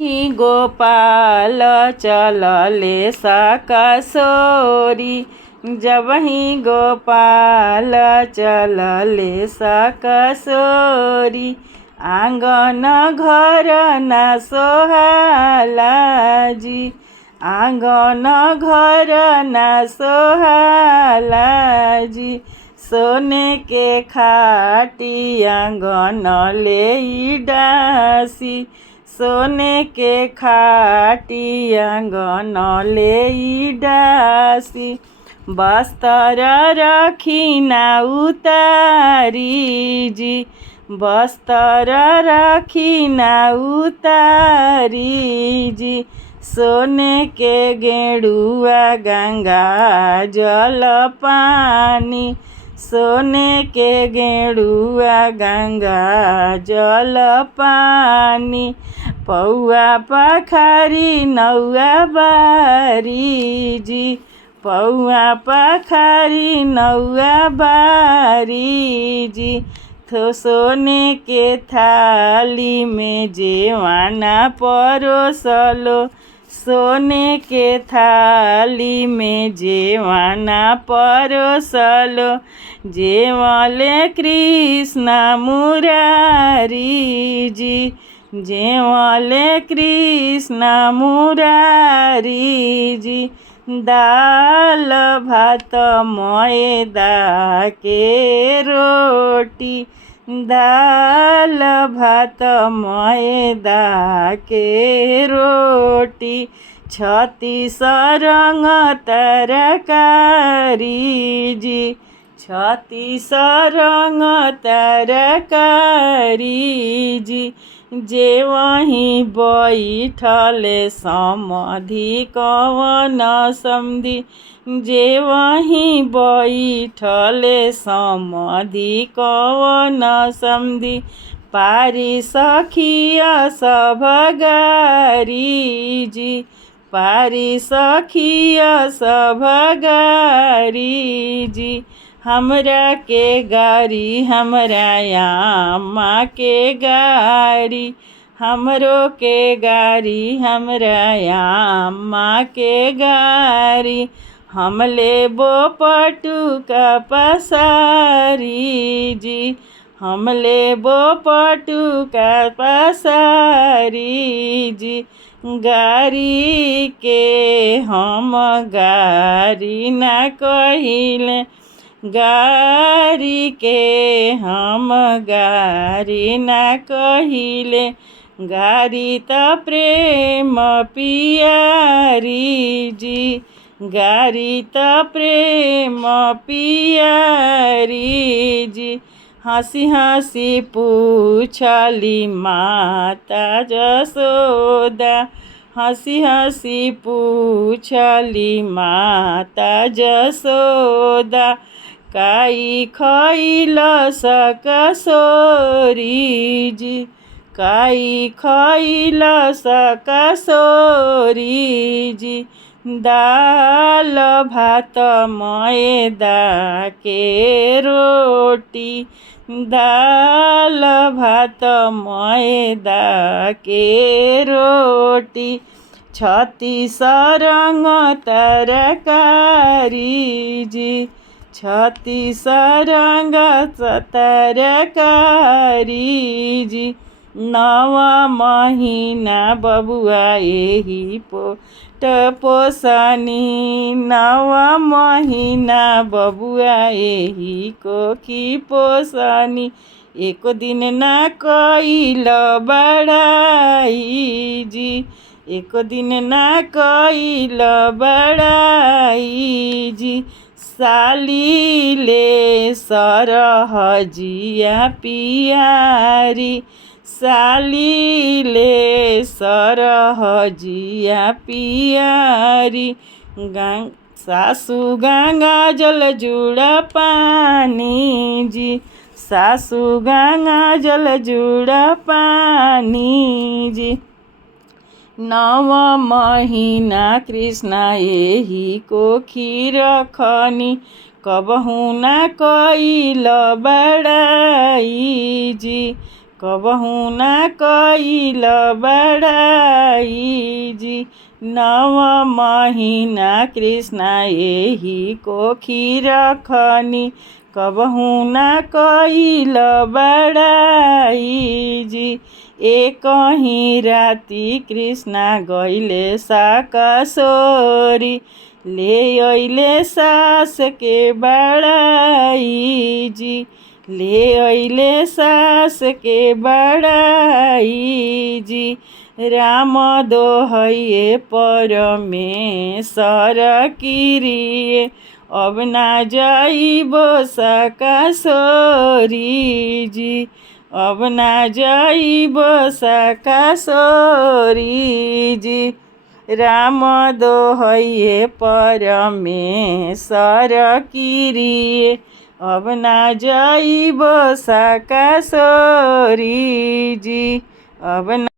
ही गोपाल चलले सकसोरी, जब ही गोपाल चलले सकसोरी। आंगन घर ना सोहाला जी, आंगन घर ना सोहाला जी। सोने के खाटी आंगन ले डासी, सोने के खाटी आंगन ले डासी। बस्तर रखी ना उतारी जी, बस्तर रखी ना उतारी जी। सोने के गेड़ुआ गंगा जल पानी, सोने के गेड़ुआ गंगा जल पानी। पौआ पखारी नौआ बारी जी, पौआ पखारी नौआ बारी जी। तो सोने के थाली में जेवाना परोसलो, सोने के थाली में जेवाना परोसलो। जेवले कृष्ण मुरारी जी, जेवले कृष्ण मुरारी जी। दाल भात मैदा के रोटी, दाल भात मैदा के रोटी। 36 रंग तरकारी जी, 36 रंग तरकारी जी। जे वहीं बैठले समधि कवन समधि, जे वहीं बैठले समधि कवन समधि। पारी सखिया सब गारी जी, पारी सखिया सब गारी जी। हमरा के गारी हमरा आमा के गारी, हमरो के गारी हमरा आमा के गारी। हम लेबो पटुका पसारी जी, हम लेबो पटुका पसारी जी। गारी के हम गारी ना कहिले, गारी के हम गारी ना कहिले। गारी त प्रेम पियारी जी, गारी त प्रेम पियारी जी। हंसी हंसी पूछली माता जसोदा, हंसी हंसी पूछली माता जसोदा। काई खइल सकसोरी जी, काई खइल सकसोरी जी। दाल भात मैदा के रोटी, दाल भात मैदा के रोटी। 36 रंग तरकारी जी, 36 रंग तरकारी जी। 9 महीना बबुआ एही पोट पोसनी, 9 महीना बबुआ एही कोखी पोसनी। एक दिन ना कइल बड़ाई जी, एक दिन ना कइल बड़ाई जी। साली ले सरहजिया पियारी, साली ले सरहजिया पियारी। सासु गंगा जल जुड़ा पानी जी, सासु गंगा जल जुड़ा पानी जी। 9 महीना कृष्ण एही कोखी रखनी, कबहू ना कइल बड़ाई जी। कबहू ना कइल बड़ाई जी। 9 महीना कृष्णा एही कोखी रखनी, कबहू ना कइल बड़ाई जी। एक ही राती कृष्णा गइले साकासोरी, ले अइले सास के बड़ाई जी। ले अइले सास के बड़ाई जी। राम दोहैये परमेश्वर किरिए, अब ना जाइबो साकासोरी जी। अब ना जाइबो साकासोरी जी। राम दोहैये परमेश्वर किरिए, अब ना जाइबो साकासोरी जी। अब ना